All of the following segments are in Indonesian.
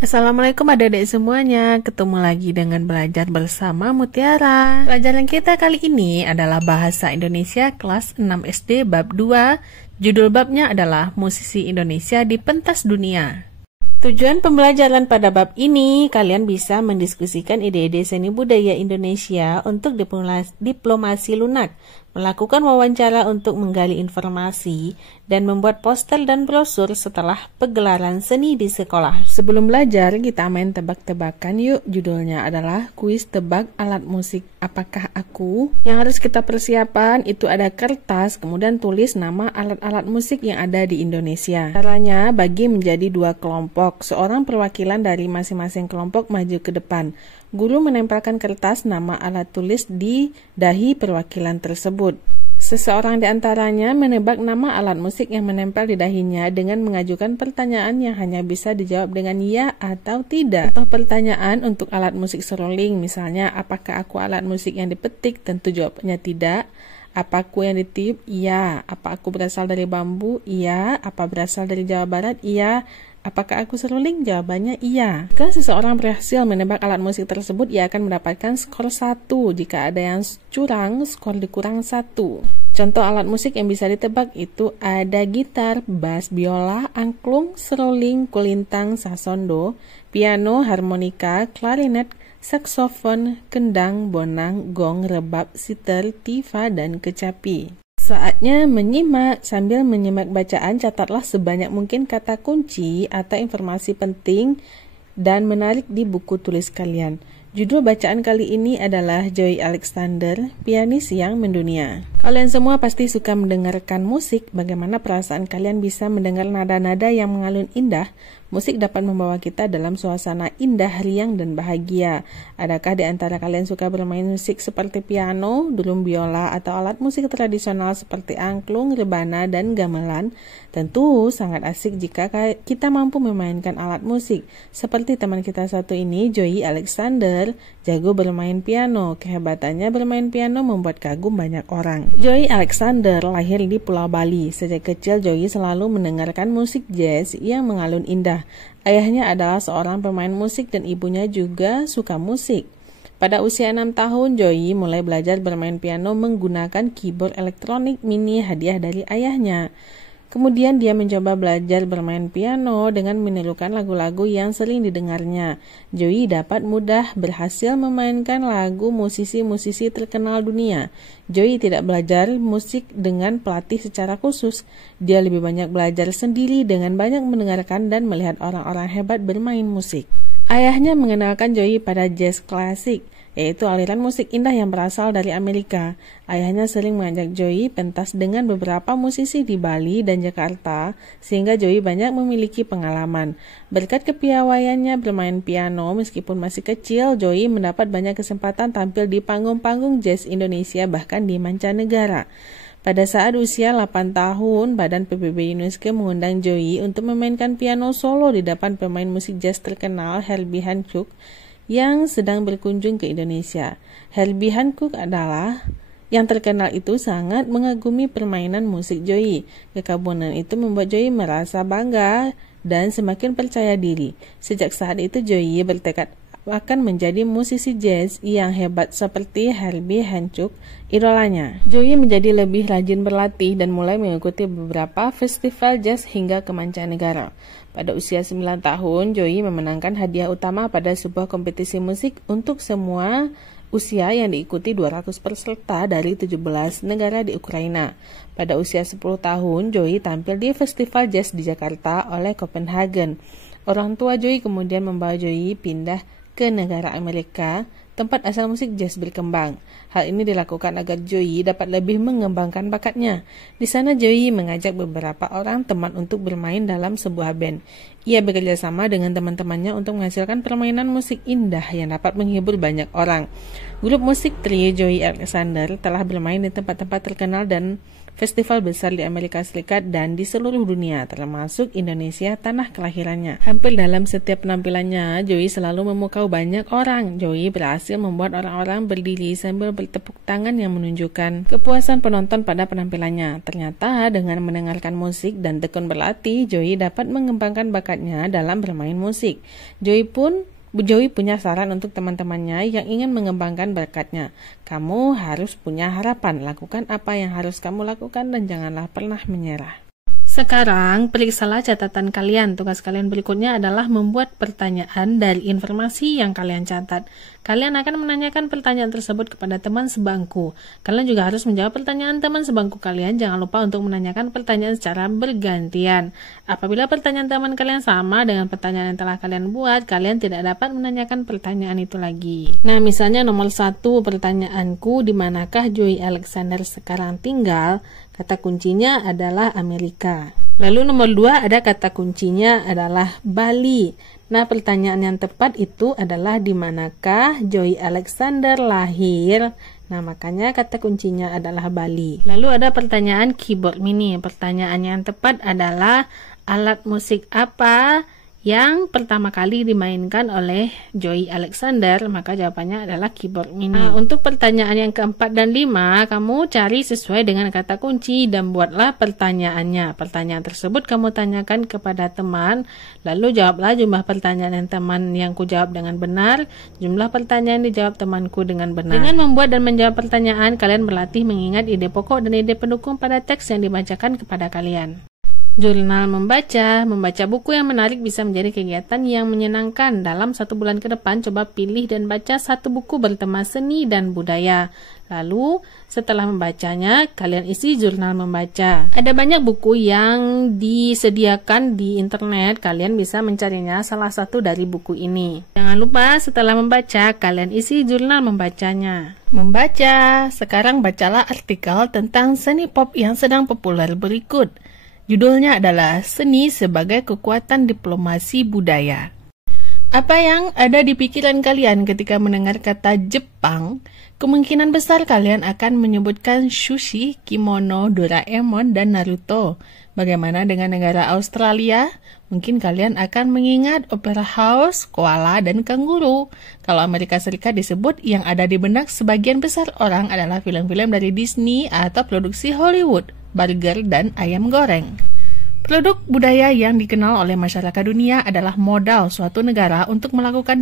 Assalamualaikum adik-adik semuanya, ketemu lagi dengan belajar bersama Mutiara. Pelajaran kita kali ini adalah Bahasa Indonesia kelas 6 SD bab 2. Judul babnya adalah Musisi Indonesia di Pentas Dunia. Tujuan pembelajaran pada bab ini, kalian bisa mendiskusikan ide-ide seni budaya Indonesia untuk diplomasi lunak, melakukan wawancara untuk menggali informasi, dan membuat poster dan brosur setelah pegelaran seni di sekolah. Sebelum belajar, kita main tebak-tebakan yuk. Judulnya adalah kuis tebak alat musik apakah aku. Yang harus kita persiapan itu ada kertas, kemudian tulis nama alat-alat musik yang ada di Indonesia. Caranya bagi menjadi 2 kelompok, seorang perwakilan dari masing-masing kelompok maju ke depan. Guru menempelkan kertas nama alat tulis di dahi perwakilan tersebut. Seseorang di antaranya menebak nama alat musik yang menempel di dahinya dengan mengajukan pertanyaan yang hanya bisa dijawab dengan ya atau tidak. Contoh pertanyaan untuk alat musik seruling, misalnya, apakah aku alat musik yang dipetik? Tentu jawabannya tidak. Apa aku yang ditiup? Iya. Apa aku berasal dari bambu? Iya. Apa berasal dari Jawa Barat? Iya. Apakah aku seruling? Jawabannya iya. Jika seseorang berhasil menebak alat musik tersebut, ia akan mendapatkan skor 1. Jika ada yang curang, skor dikurang 1. Contoh alat musik yang bisa ditebak itu ada gitar, bass, biola, angklung, seruling, kulintang, sasondo, piano, harmonika, klarinet, saksofon, kendang, bonang, gong, rebab, sitar, tifa, dan kecapi. Saatnya menyimak. Sambil menyimak bacaan, catatlah sebanyak mungkin kata kunci atau informasi penting dan menarik di buku tulis kalian. Judul bacaan kali ini adalah Joey Alexander, pianis yang mendunia. Kalian semua pasti suka mendengarkan musik. Bagaimana perasaan kalian bisa mendengar nada-nada yang mengalun indah? Musik dapat membawa kita dalam suasana indah, riang, dan bahagia. Adakah di antara kalian suka bermain musik seperti piano, drum, biola, atau alat musik tradisional seperti angklung, rebana, dan gamelan? Tentu sangat asik jika kita mampu memainkan alat musik. Seperti teman kita satu ini, Joey Alexander, jago bermain piano. Kehebatannya bermain piano membuat kagum banyak orang. Joey Alexander lahir di Pulau Bali. Sejak kecil, Joey selalu mendengarkan musik jazz yang mengalun indah. Ayahnya adalah seorang pemain musik dan ibunya juga suka musik. Pada usia 6 tahun, Joey mulai belajar bermain piano menggunakan keyboard elektronik mini hadiah dari ayahnya. Kemudian dia mencoba belajar bermain piano dengan menirukan lagu-lagu yang sering didengarnya. Joey dapat mudah berhasil memainkan lagu musisi-musisi terkenal dunia. Joey tidak belajar musik dengan pelatih secara khusus. Dia lebih banyak belajar sendiri dengan banyak mendengarkan dan melihat orang-orang hebat bermain musik. Ayahnya mengenalkan Joey pada jazz klasik, yaitu aliran musik indah yang berasal dari Amerika. Ayahnya sering mengajak Joey pentas dengan beberapa musisi di Bali dan Jakarta, sehingga Joey banyak memiliki pengalaman. Berkat kepiawaiannya bermain piano, meskipun masih kecil, Joey mendapat banyak kesempatan tampil di panggung-panggung jazz Indonesia, bahkan di mancanegara. Pada saat usia 8 tahun, Badan PBB UNESCO mengundang Joey untuk memainkan piano solo di depan pemain musik jazz terkenal Herbie Hancock yang sedang berkunjung ke Indonesia. Herbie Hancock adalah yang terkenal itu sangat mengagumi permainan musik Joey. Kekaguman itu membuat Joey merasa bangga dan semakin percaya diri. Sejak saat itu Joey bertekad akan menjadi musisi jazz yang hebat seperti Herbie Hancock, idolanya. Joey menjadi lebih rajin berlatih dan mulai mengikuti beberapa festival jazz hingga ke mancanegara. Pada usia 9 tahun, Joey memenangkan hadiah utama pada sebuah kompetisi musik untuk semua usia yang diikuti 200 peserta dari 17 negara di Ukraina. Pada usia 10 tahun, Joey tampil di festival jazz di Jakarta oleh Copenhagen. Orang tua Joey kemudian membawa Joey pindah ke negara Amerika, tempat asal musik jazz berkembang. Hal ini dilakukan agar Joey dapat lebih mengembangkan bakatnya. Di sana Joey mengajak beberapa orang teman untuk bermain dalam sebuah band. Ia bekerja sama dengan teman-temannya untuk menghasilkan permainan musik indah yang dapat menghibur banyak orang. Grup musik trio Joey Alexander telah bermain di tempat-tempat terkenal dan festival besar di Amerika Serikat dan di seluruh dunia, termasuk Indonesia, tanah kelahirannya. Hampir dalam setiap penampilannya, Joey selalu memukau banyak orang. Joey berhasil membuat orang-orang berdiri sambil bertepuk tangan yang menunjukkan kepuasan penonton pada penampilannya. Ternyata dengan mendengarkan musik dan tekun berlatih, Joey dapat mengembangkan bakatnya dalam bermain musik. Joey punya saran untuk teman-temannya yang ingin mengembangkan bakatnya. Kamu harus punya harapan, lakukan apa yang harus kamu lakukan dan janganlah pernah menyerah. Sekarang, periksalah catatan kalian. Tugas kalian berikutnya adalah membuat pertanyaan dari informasi yang kalian catat. Kalian akan menanyakan pertanyaan tersebut kepada teman sebangku. Kalian juga harus menjawab pertanyaan teman sebangku kalian. Jangan lupa untuk menanyakan pertanyaan secara bergantian. Apabila pertanyaan teman kalian sama dengan pertanyaan yang telah kalian buat, kalian tidak dapat menanyakan pertanyaan itu lagi. Nah, misalnya nomor 1, pertanyaanku, di manakah Joey Alexander sekarang tinggal? Kata kuncinya adalah Amerika. Lalu nomor 2 ada kata kuncinya adalah Bali. Nah, pertanyaan yang tepat itu adalah di manakah Joey Alexander lahir? Nah, makanya kata kuncinya adalah Bali. Lalu ada pertanyaan keyboard mini. Pertanyaan yang tepat adalah alat musik apa yang pertama kali dimainkan oleh Joey Alexander? Maka jawabannya adalah keyboard mini. Nah, untuk pertanyaan yang keempat dan 5, kamu cari sesuai dengan kata kunci dan buatlah pertanyaannya. Pertanyaan tersebut kamu tanyakan kepada teman, lalu jawablah jumlah pertanyaan yang teman yang ku jawab dengan benar, jumlah pertanyaan dijawab temanku dengan benar. Dengan membuat dan menjawab pertanyaan, kalian berlatih mengingat ide pokok dan ide pendukung pada teks yang dibacakan kepada kalian. Jurnal membaca. Membaca buku yang menarik bisa menjadi kegiatan yang menyenangkan. Dalam 1 bulan ke depan, coba pilih dan baca 1 buku bertema seni dan budaya. Lalu, setelah membacanya, kalian isi jurnal membaca. Ada banyak buku yang disediakan di internet. Kalian bisa mencarinya salah satu dari buku ini. Jangan lupa, setelah membaca, kalian isi jurnal membacanya. Membaca. Sekarang bacalah artikel tentang seni pop yang sedang populer berikut. Judulnya adalah Seni sebagai Kekuatan Diplomasi Budaya. Apa yang ada di pikiran kalian ketika mendengar kata Jepang? Kemungkinan besar kalian akan menyebutkan sushi, kimono, Doraemon, dan Naruto. Bagaimana dengan negara Australia? Mungkin kalian akan mengingat opera house, koala, dan kanguru. Kalau Amerika Serikat disebut, yang ada di benak sebagian besar orang adalah film-film dari Disney atau produksi Hollywood, burger, dan ayam goreng. Produk budaya yang dikenal oleh masyarakat dunia adalah modal suatu negara untuk melakukan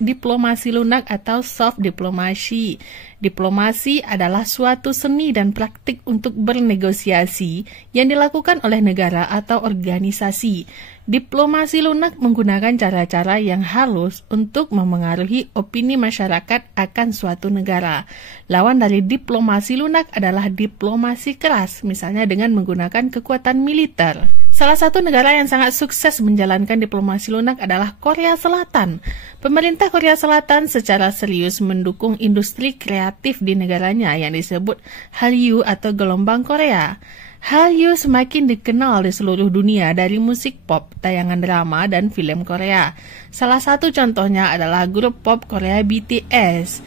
diplomasi lunak atau soft diplomasi. Diplomasi adalah suatu seni dan praktik untuk bernegosiasi yang dilakukan oleh negara atau organisasi. Diplomasi lunak menggunakan cara-cara yang halus untuk memengaruhi opini masyarakat akan suatu negara. Lawan dari diplomasi lunak adalah diplomasi keras, misalnya dengan menggunakan kekuatan militer. Salah satu negara yang sangat sukses menjalankan diplomasi lunak adalah Korea Selatan. Pemerintah Korea Selatan secara serius mendukung industri kreatif di negaranya yang disebut Hallyu atau gelombang Korea. Hallyu semakin dikenal di seluruh dunia dari musik pop, tayangan drama, dan film Korea. Salah satu contohnya adalah grup pop Korea BTS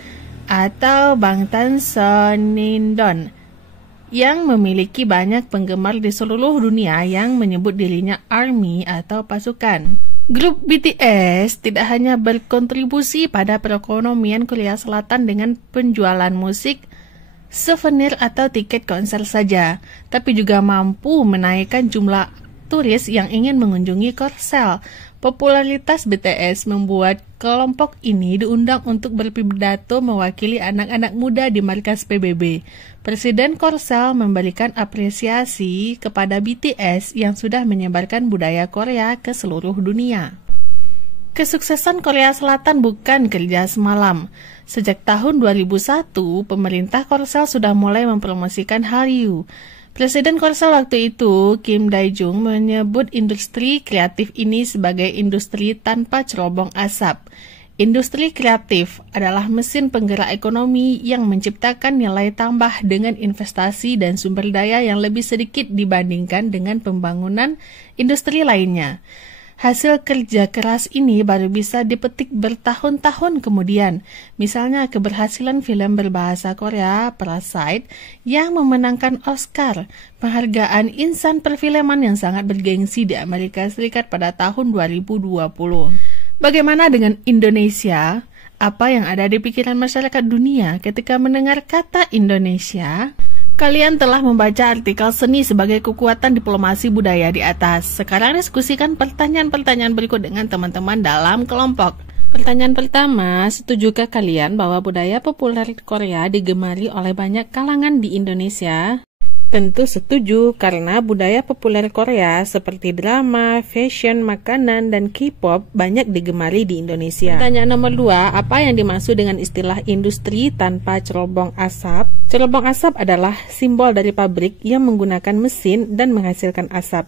atau Bangtan Sonyeon yang memiliki banyak penggemar di seluruh dunia yang menyebut dirinya ARMY atau pasukan. Grup BTS tidak hanya berkontribusi pada perekonomian Korea Selatan dengan penjualan musik, souvenir atau tiket konser saja, tapi juga mampu menaikkan jumlah turis yang ingin mengunjungi Korsel. Popularitas BTS membuat kelompok ini diundang untuk berpidato mewakili anak-anak muda di markas PBB. Presiden Korsel memberikan apresiasi kepada BTS yang sudah menyebarkan budaya Korea ke seluruh dunia. Kesuksesan Korea Selatan bukan kerja semalam. Sejak tahun 2001, pemerintah Korsel sudah mulai mempromosikan Hallyu. Presiden Korsel waktu itu, Kim Dae-jung, menyebut industri kreatif ini sebagai industri tanpa cerobong asap. Industri kreatif adalah mesin penggerak ekonomi yang menciptakan nilai tambah dengan investasi dan sumber daya yang lebih sedikit dibandingkan dengan pembangunan industri lainnya. Hasil kerja keras ini baru bisa dipetik bertahun-tahun kemudian. Misalnya keberhasilan film berbahasa Korea Parasite yang memenangkan Oscar, penghargaan insan perfilman yang sangat bergengsi di Amerika Serikat pada tahun 2020. Bagaimana dengan Indonesia? Apa yang ada di pikiran masyarakat dunia ketika mendengar kata Indonesia? Kalian telah membaca artikel seni sebagai kekuatan diplomasi budaya di atas. Sekarang diskusikan pertanyaan-pertanyaan berikut dengan teman-teman dalam kelompok. Pertanyaan pertama, setujukah kalian bahwa budaya populer Korea digemari oleh banyak kalangan di Indonesia? Tentu setuju, karena budaya populer Korea seperti drama, fashion, makanan, dan K-pop banyak digemari di Indonesia. Pertanyaan nomor 2, apa yang dimaksud dengan istilah industri tanpa cerobong asap? Cerobong asap adalah simbol dari pabrik yang menggunakan mesin dan menghasilkan asap.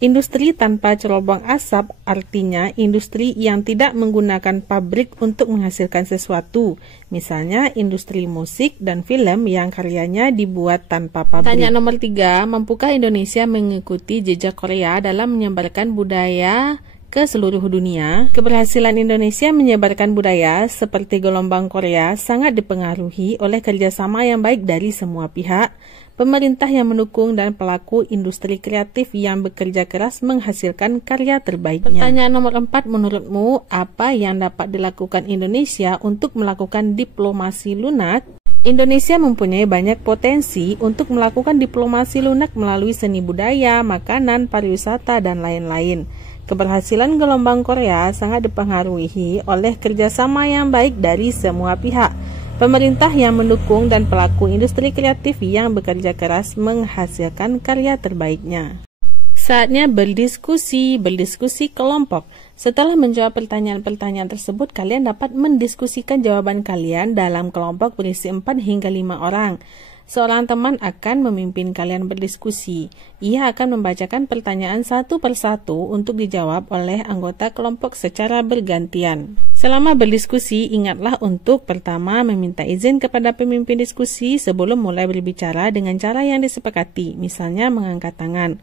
Industri tanpa cerobong asap artinya industri yang tidak menggunakan pabrik untuk menghasilkan sesuatu. Misalnya industri musik dan film yang karyanya dibuat tanpa pabrik. Pertanyaan nomor 3, mampukah Indonesia mengikuti jejak Korea dalam menyebarkan budaya ke seluruh dunia? Keberhasilan Indonesia menyebarkan budaya seperti gelombang Korea sangat dipengaruhi oleh kerjasama yang baik dari semua pihak, pemerintah yang mendukung, dan pelaku industri kreatif yang bekerja keras menghasilkan karya terbaiknya. Pertanyaan nomor 4, menurutmu apa yang dapat dilakukan Indonesia untuk melakukan diplomasi lunak? Indonesia mempunyai banyak potensi untuk melakukan diplomasi lunak melalui seni budaya, makanan, pariwisata, dan lain-lain. Keberhasilan gelombang Korea sangat dipengaruhi oleh kerjasama yang baik dari semua pihak, pemerintah yang mendukung, dan pelaku industri kreatif yang bekerja keras menghasilkan karya terbaiknya. Saatnya berdiskusi kelompok. Setelah menjawab pertanyaan-pertanyaan tersebut, kalian dapat mendiskusikan jawaban kalian dalam kelompok berisi 4 hingga 5 orang. Seorang teman akan memimpin kalian berdiskusi. Ia akan membacakan pertanyaan satu persatu untuk dijawab oleh anggota kelompok secara bergantian. Selama berdiskusi, ingatlah untuk pertama meminta izin kepada pemimpin diskusi sebelum mulai berbicara dengan cara yang disepakati, misalnya mengangkat tangan.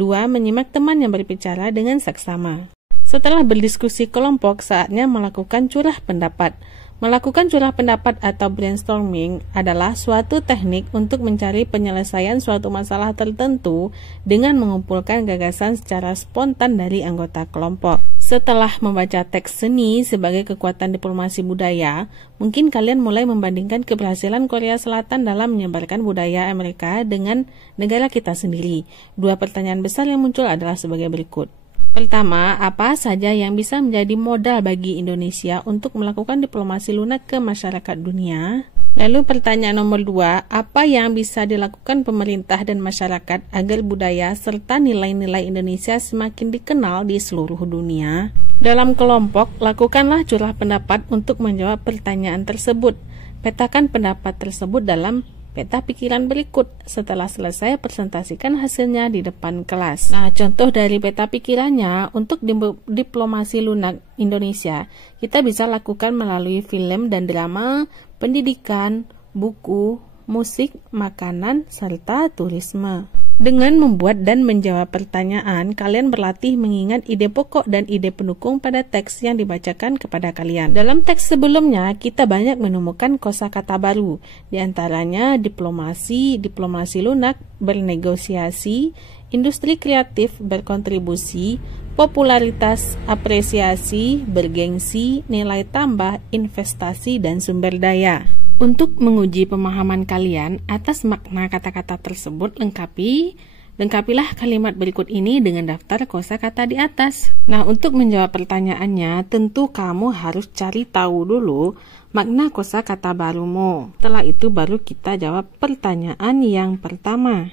2. Menyimak teman yang berbicara dengan saksama. Setelah berdiskusi kelompok, saatnya melakukan curah pendapat. Melakukan curah pendapat atau brainstorming adalah suatu teknik untuk mencari penyelesaian suatu masalah tertentu dengan mengumpulkan gagasan secara spontan dari anggota kelompok. Setelah membaca teks seni sebagai kekuatan diplomasi budaya, mungkin kalian mulai membandingkan keberhasilan Korea Selatan dalam menyebarkan budaya Amerika dengan negara kita sendiri. 2 pertanyaan besar yang muncul adalah sebagai berikut. Pertama, apa saja yang bisa menjadi modal bagi Indonesia untuk melakukan diplomasi lunak ke masyarakat dunia? Lalu pertanyaan nomor 2, apa yang bisa dilakukan pemerintah dan masyarakat agar budaya serta nilai-nilai Indonesia semakin dikenal di seluruh dunia? Dalam kelompok, lakukanlah curah pendapat untuk menjawab pertanyaan tersebut. Petakan pendapat tersebut dalam peta pikiran berikut. Setelah selesai, presentasikan hasilnya di depan kelas. Nah, contoh dari peta pikirannya untuk diplomasi lunak Indonesia, kita bisa lakukan melalui film dan drama, pendidikan, buku, musik, makanan, serta turisme. Dengan membuat dan menjawab pertanyaan, kalian berlatih mengingat ide pokok dan ide pendukung pada teks yang dibacakan kepada kalian. Dalam teks sebelumnya, kita banyak menemukan kosakata baru, di antaranya diplomasi, diplomasi lunak, bernegosiasi, industri kreatif, berkontribusi, popularitas, apresiasi, bergengsi, nilai tambah, investasi, dan sumber daya. Untuk menguji pemahaman kalian atas makna kata-kata tersebut, lengkapilah kalimat berikut ini dengan daftar kosakata di atas. Nah, untuk menjawab pertanyaannya, tentu kamu harus cari tahu dulu makna kosakata barumu. Setelah itu baru kita jawab pertanyaan yang pertama.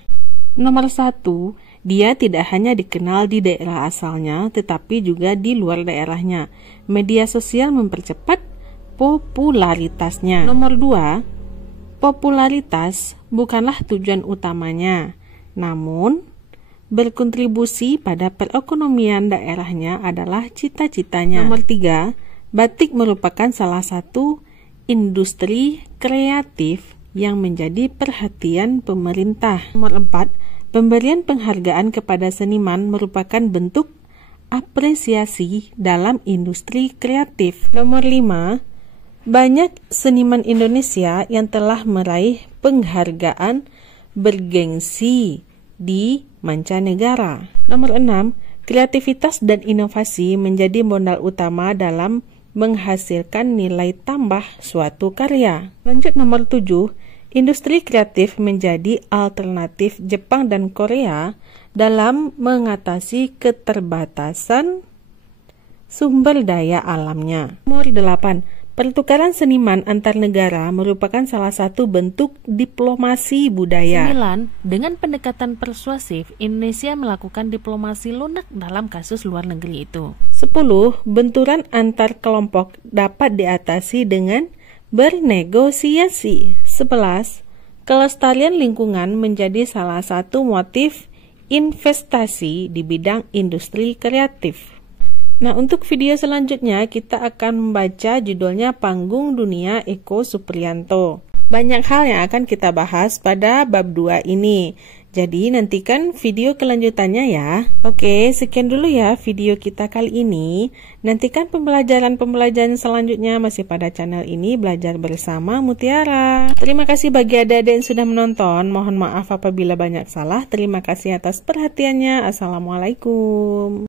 Nomor 1, dia tidak hanya dikenal di daerah asalnya, tetapi juga di luar daerahnya. Media sosial mempercepat popularitasnya. Nomor 2, popularitas bukanlah tujuan utamanya, namun berkontribusi pada perekonomian daerahnya adalah cita-citanya. Nomor 3, batik merupakan salah satu industri kreatif yang menjadi perhatian pemerintah. Nomor 4, pemberian penghargaan kepada seniman merupakan bentuk apresiasi dalam industri kreatif. Nomor 5, banyak seniman Indonesia yang telah meraih penghargaan bergengsi di mancanegara. Nomor 6, kreativitas dan inovasi menjadi modal utama dalam menghasilkan nilai tambah suatu karya. Lanjut nomor 7, industri kreatif menjadi alternatif Jepang dan Korea dalam mengatasi keterbatasan sumber daya alamnya. Nomor 8, pertukaran seniman antar negara merupakan salah satu bentuk diplomasi budaya. 9, dengan pendekatan persuasif, Indonesia melakukan diplomasi lunak dalam kasus luar negeri itu. 10, benturan antar kelompok dapat diatasi dengan bernegosiasi. 11, kelestarian lingkungan menjadi salah satu motif investasi di bidang industri kreatif. Nah, untuk video selanjutnya kita akan membaca judulnya Panggung Dunia Eko Supriyanto. Banyak hal yang akan kita bahas pada bab 2 ini. Jadi nantikan video kelanjutannya ya. Oke, sekian dulu ya video kita kali ini. Nantikan pembelajaran selanjutnya masih pada channel ini, Belajar Bersama Mutiara. Terima kasih bagi adik-adik yang sudah menonton. Mohon maaf apabila banyak salah. Terima kasih atas perhatiannya. Assalamualaikum.